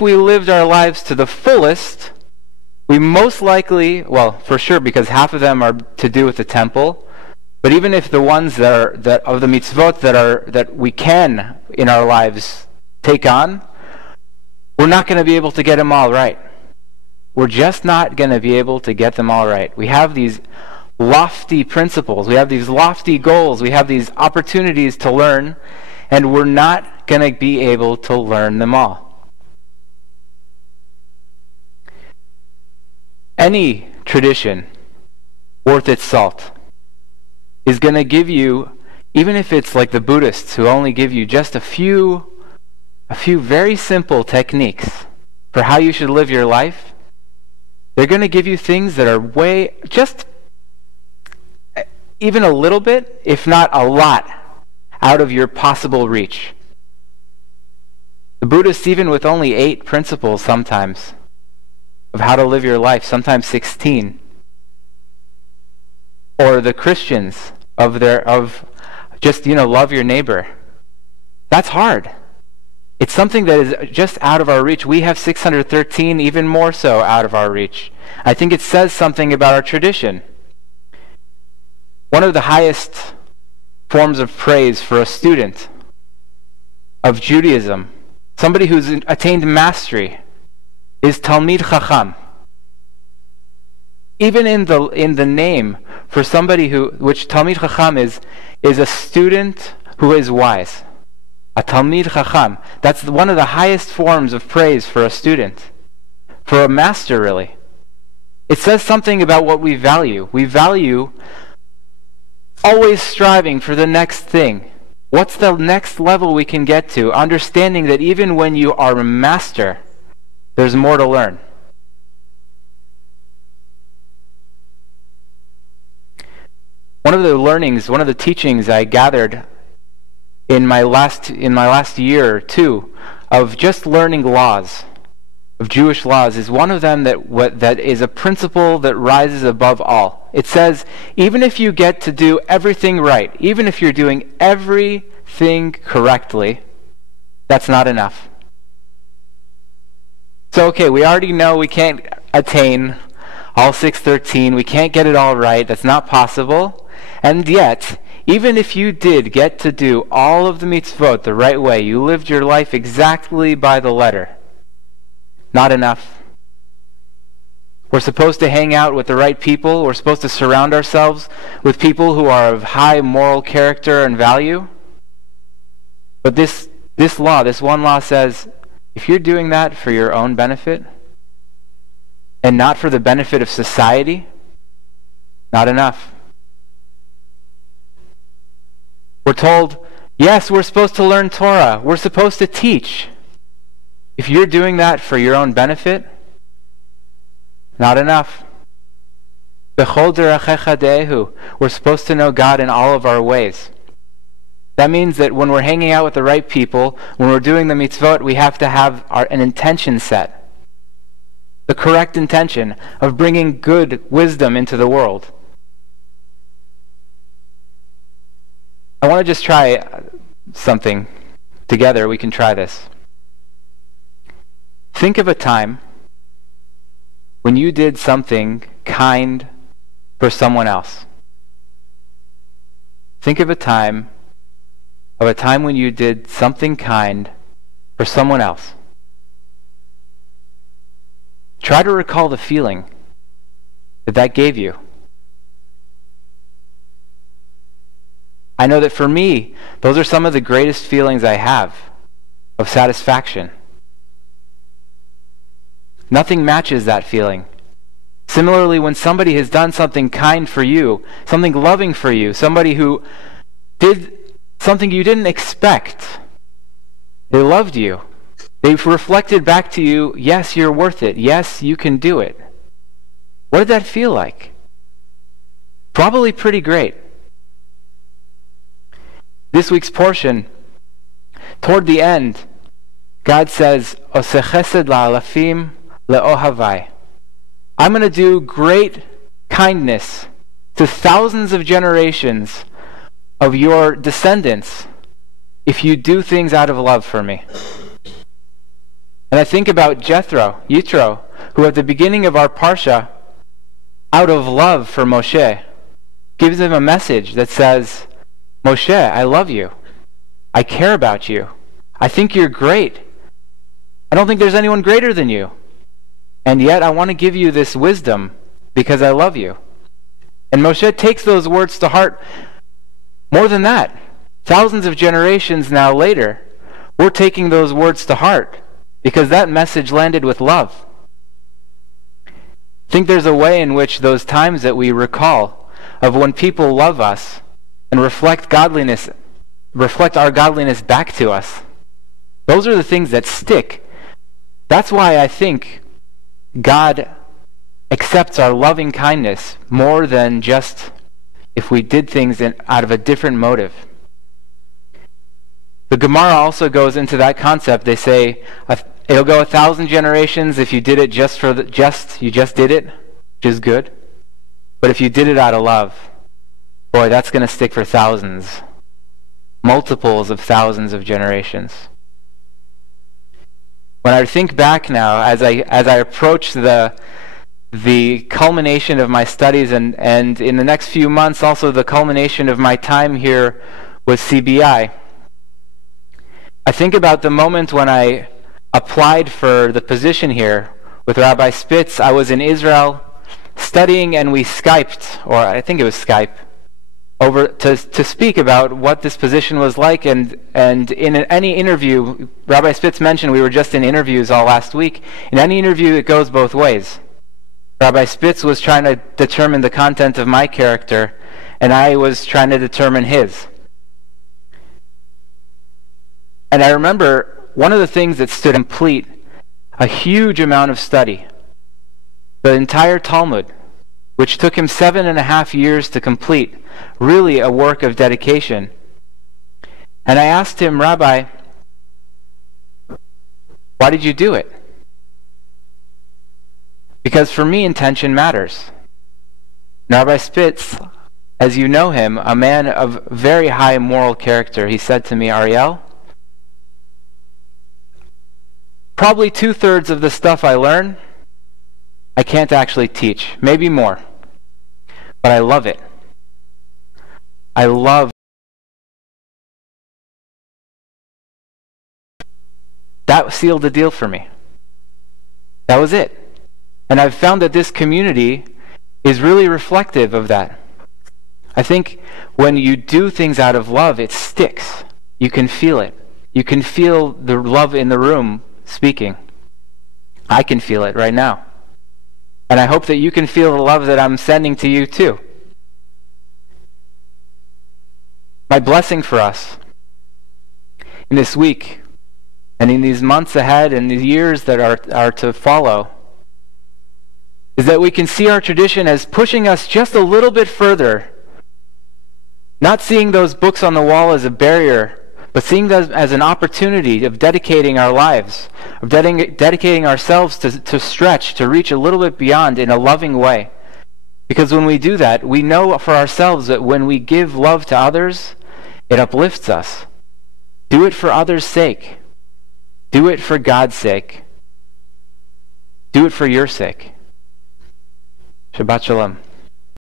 if we lived our lives to the fullest, we most likely, well, for sure, because half of them are to do with the temple, but even if the ones that of the mitzvot that we can in our lives take on, we're not going to be able to get them all right. We're just not going to be able to get them all right. We have these lofty principles, we have these lofty goals, we have these opportunities to learn, and we're not going to be able to learn them all. Any tradition worth its salt is going to give you, even if it's like the Buddhists who only give you just a few very simple techniques for how you should live your life, they're going to give you things that are just even a little bit, if not a lot, out of your possible reach. The Buddhists, even with only 8 principles sometimes, of how to live your life, sometimes 16. Or the Christians of just, love your neighbor. That's hard. It's something that is just out of our reach. We have 613, even more so out of our reach. I think it says something about our tradition. One of the highest forms of praise for a student of Judaism, somebody who's attained mastery, is Talmid Chacham. Even in the name for somebody which Talmid Chacham is a student who is wise. A Talmid Chacham. That's one of the highest forms of praise for a student. For a master, really. It says something about what we value. We value always striving for the next thing. What's the next level we can get to? Understanding that even when you are a master, there's more to learn. One of the teachings I gathered in my last year or two of just learning laws, of Jewish laws, is one of them that is a principle that rises above all. It says, even if you get to do everything right, even if you're doing everything correctly, that's not enough. So, okay, we already know we can't attain all 613. We can't get it all right. That's not possible. And yet, even if you did get to do all of the mitzvot the right way, you lived your life exactly by the letter, not enough. We're supposed to hang out with the right people. We're supposed to surround ourselves with people who are of high moral character and value. But this one law says, if you're doing that for your own benefit and not for the benefit of society, not enough. We're told, yes, we're supposed to learn Torah. We're supposed to teach. If you're doing that for your own benefit, not enough. B'chol derachecha de'ehu. We're supposed to know God in all of our ways. That means that when we're hanging out with the right people, when we're doing the mitzvot, we have to have an intention set. The correct intention of bringing good wisdom into the world. I want to just try something together. We can try this. Think of a time when you did something kind for someone else. Think of a time when you did something kind for someone else. Try to recall the feeling that gave you. I know that for me, those are some of the greatest feelings I have of satisfaction. Nothing matches that feeling. Similarly, when somebody has done something kind for you, something loving for you, somebody who did something you didn't expect, they loved you. They've reflected back to you, yes, you're worth it. Yes, you can do it. What did that feel like? Probably pretty great. This week's portion, toward the end, God says, Oseh chesed la'alafim le'ohavai. I'm going to do great kindness to thousands of generations of your descendants if you do things out of love for me. And I think about Yitro, who at the beginning of our Parsha, out of love for Moshe, gives him a message that says, Moshe, I love you. I care about you. I think you're great. I don't think there's anyone greater than you. And yet I want to give you this wisdom because I love you. And Moshe takes those words to heart. More than that, thousands of generations now later, we're taking those words to heart because that message landed with love. I think there's a way in which those times that we recall of when people love us and reflect our godliness back to us, those are the things that stick. That's why I think God accepts our loving kindness more than just if we did things out of a different motive. The Gemara also goes into that concept. They say it'll go 1,000 generations if you did it you just did it, which is good. But if you did it out of love, boy, that's going to stick for thousands, multiples of thousands of generations. When I think back now, as I approach the culmination of my studies and in the next few months also the culmination of my time here with CBI, I think about the moment when I applied for the position here with Rabbi Spitz. I was in Israel studying and we Skyped, or I think it was Skype, over to speak about what this position was like, and in any interview, Rabbi Spitz mentioned we were just in interviews all last week. In any interview, it goes both ways. Rabbi Spitz was trying to determine the content of my character, and I was trying to determine his. And I remember one of the things that stood complete, a huge amount of study, the entire Talmud, which took him 7.5 years to complete, really a work of dedication. And I asked him, Rabbi, why did you do it? Because for me, intention matters. And Rabbi Spitz, as you know him, a man of very high moral character, he said to me, Ariel, probably 2/3 of the stuff I learn, I can't actually teach. Maybe more. But I love it. I love that. Sealed the deal for me. That was it. And I've found that this community is really reflective of that. I think when you do things out of love, it sticks. You can feel it. You can feel the love in the room speaking. I can feel it right now. And I hope that you can feel the love that I'm sending to you too. My blessing for us in this week and in these months ahead and the years that are to follow is that we can see our tradition as pushing us just a little bit further, not seeing those books on the wall as a barrier, but seeing them as an opportunity of dedicating our lives, of dedicating ourselves to stretch, to reach a little bit beyond in a loving way. Because when we do that, we know for ourselves that when we give love to others, it uplifts us. Do it for others' sake. Do it for God's sake. Do it for your sake. Shabbat Shalom.